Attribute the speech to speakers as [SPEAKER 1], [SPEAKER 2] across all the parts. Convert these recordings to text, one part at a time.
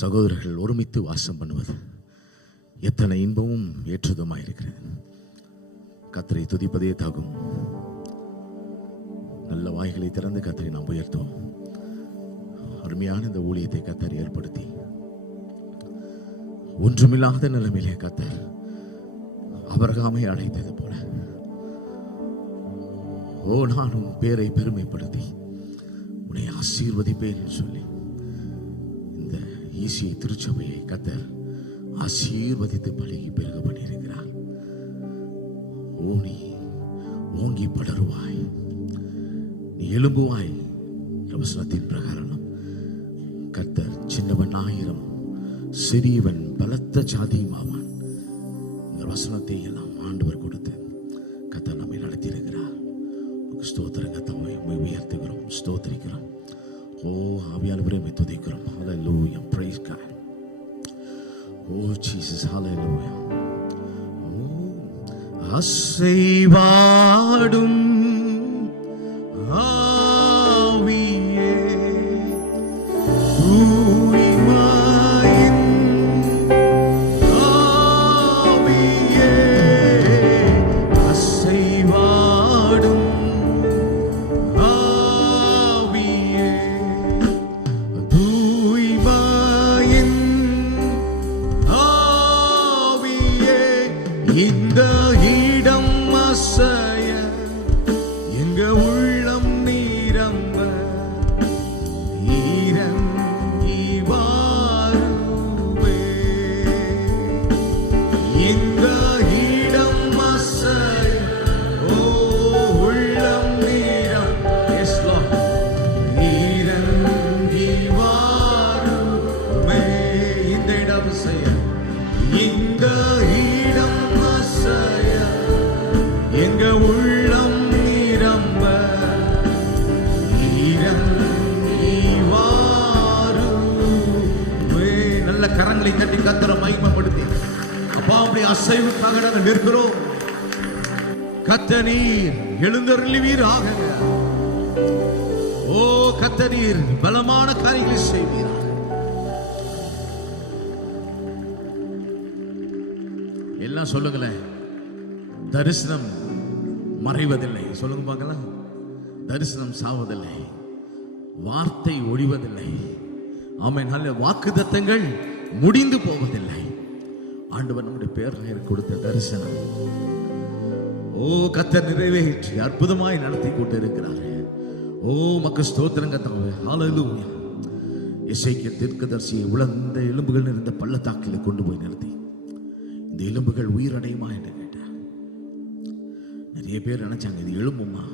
[SPEAKER 1] சகோதரர்கள் ஒருமித்து வாசம் பண்ணுவது எத்தனை இன்பமும் ஏற்றதுமாயிருக்கிறது. கத்தரை துதிப்பதே தாகும். நல்ல வாய்களை திறந்து கத்தரை நாம் உயர்த்துவோம். அருமையான இந்த ஊழியத்தை கத்தர் ஏற்படுத்தி. ஒன்றுமில்லாத நிலைமையிலே கத்தர் அவர்காமை அழைத்தது போல. ஓ நான் உன் பேரை பெருமைப்படுத்தி உன்னை ஆசீர்வதிப்பேன் என்று சொல்லி ஈசிய திருச்சபையை கத்தர் ஆசீர்வதித்து பழகி பெருக பண்ணியிருக்கிறார் ஓனி ஓங்கி படருவாய். நீ எழும்புவாய். வசனத்தின் பிரகாரம் கத்தர் சின்னவன் ஆயிரம் சிறியவன் பலத்த சாதியுமாவான். இந்த வசனத்தை எல்லாம் ஆண்டவர் கொடுத்து கத்தை நம்மை நடத்தியிருக்கிறார். உமக்கு ஸ்தோத்திரம் உயர்த்துகிறோம் ஸ்தோத்திரிக்கிறோம். ஓ ஆவியானவரே உம்மை துதிக்கிறோம் ஹalleluya ப்ரைஸ் God. ஓ ஜீசஸ் ஹalleluya ஓ அசைவாடும் அசைவுக்காக நாங்கள் நிற்கிறோம். கத்த நீர் எழுந்தருளிவீராக. ஓ கத்த நீர் பலமான காரியங்களை செய்வீராக. எல்லாம் சொல்லுங்களேன். தரிசனம் மறைவதில்லை. சொல்லுங்க பார்க்கலாம். தரிசனம் சாவதில்லை. வார்த்தை ஒழிவதில்லை. ஆமை நல்ல வாக்குத்தத்தங்கள் முடிந்து போவதில்லை. ஆண்டவன் நம்முடைய பேராயர் கொடுத்த தரிசனம். ஓ கத்த நிறைவேற்றி அற்புதமாய் நடத்தி கொண்டு இருக்கிறார் ஓ மக்க ஸ்தோத்திரங்க தாவே ஹalleluya இசைக்கிய தீர்க்கதரிசியை உலர்ந்த எலும்புகள் இருந்த பள்ளத்தாக்கில் கொண்டு போய் நிறுத்தி. இந்த எலும்புகள் உயிரடையுமா என்று கேட்டார். நிறைய பேர் நினைச்சாங்க இது எழும்புமா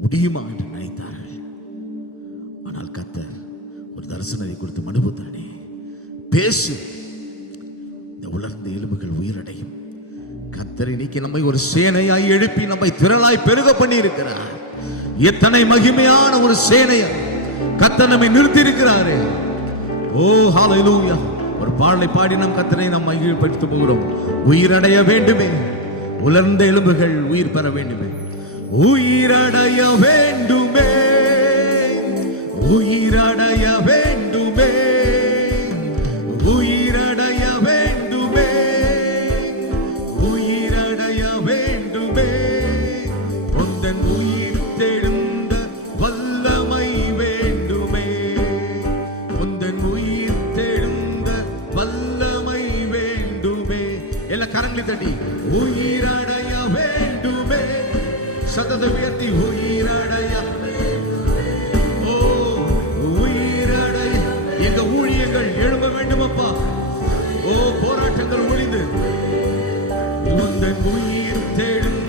[SPEAKER 1] முடியுமா? என்று நினைத்தார்கள். ஆனால் கத்தர் ஒரு தரிசனத்தை கொடுத்து மனுபுத்தானே பேசு. உலர்ந்த எலும்புகள் உயிரடையும். கத்தரை நீக்கி நம்மை ஒரு சேனையாய் எழுப்பி நம்மை திரளாய் பெருக பண்ணி இருக்கிறார் எத்தனை மகிமையான ஒரு சேனையா கத்தர் நம்மை நிறுத்தி இருக்கிறாரே ஓ ஹாலூயா ஒரு பாடலை பாடி நம் கத்தனை நாம் மகிழ்படுத்த போகிறோம். உயிரடைய வேண்டுமே. உலர்ந்த எலும்புகள் உயிர் பெற வேண்டுமே. உயிரடைய வேண்டுமே. உயிரடைய வேண்டும் எங்க ஊழியங்கள் எழும்ப வேண்டும் அப்பா ஓ போராட்டங்கள் முடிந்து. உந்தன் உயிர் தேடும்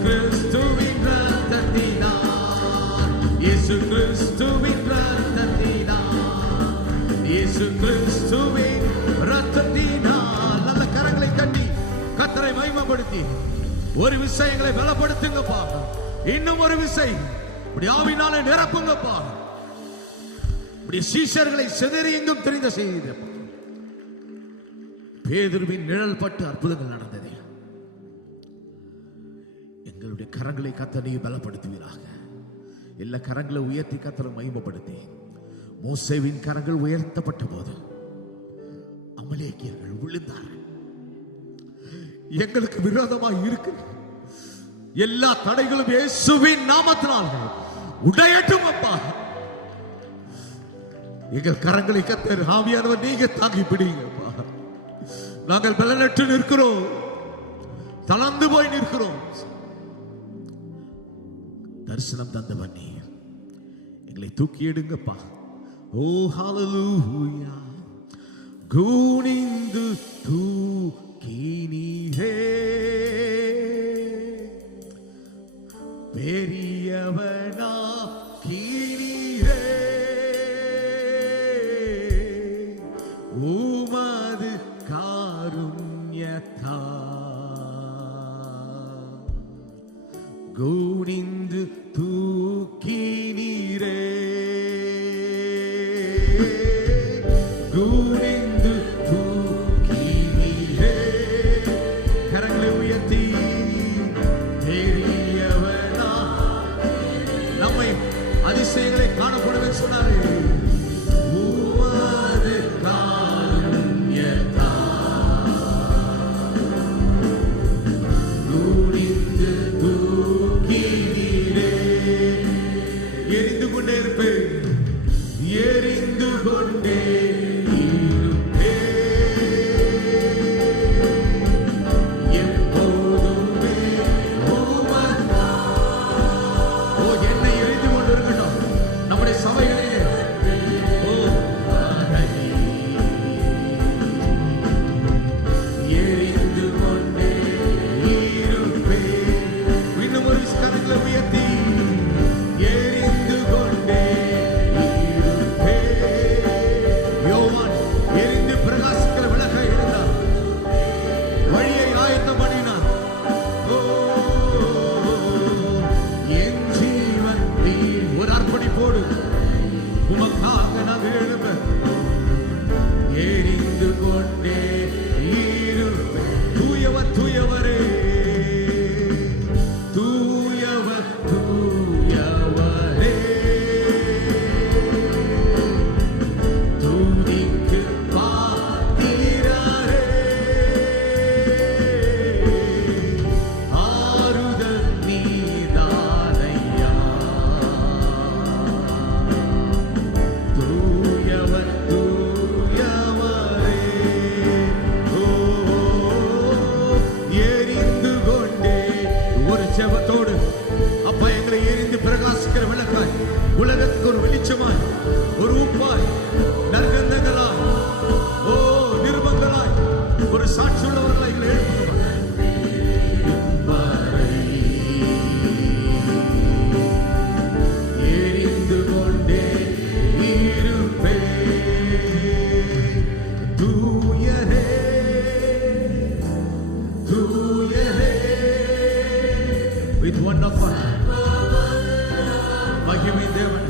[SPEAKER 1] கிறிஸ்துவின் இரத்தத்தினார் இயேசு கிறிஸ்துவின் இரத்தத்தினார் இயேசு கிறிஸ்துவின் ரத்தத்தினால் நல்ல கரங்களை கட்டி கத்தரை மகிமைப்படுத்தி ஒரு விஷயங்களை பலப்படுத்துங்கப்பா. இன்னும் ஒரு விசை இப்படி ஆவினாலே நிரப்புங்கப்பா. இப்படி சீஷர்களை சிதறி எங்கும் தெரிந்த செய்தி. பேதுருவின் நிழல் பட்டு அற்புதங்கள் நடந்தது. எங்களுடைய கரங்களை கத்தனையும் பலப்படுத்துவீராக. எல்லா கரங்களை உயர்த்தி கத்தரை மகிமைப்படுத்தி. மோசேவின் கரங்கள் உயர்த்தப்பட்ட போது அமலேக்கியர்கள் விழுந்தார்கள். எங்களுக்கு விரோதமாக இருக்கு. எல்லா தடைகளும் இயேசுவின் நாமத்தினால் உடையட்டும் அப்பா. எங்கள் கரங்களை கத்தர் ஆவியானவர் நீங்க தாங்கி பிடிங்கப்பா நாங்கள் பலனற்று நிற்கிறோம். தளர்ந்து போய் நிற்கிறோம். தரிசனம் தந்தவன் நீ எங்களை தூக்கி எடுங்கப்பா. ஓ ஹalleluya குனிந்து தூக்கி நீரே பெரியவனா கீழே உமது காருண்யத்தா குனிந்து தூக்கி with one knock on. Like you mean there.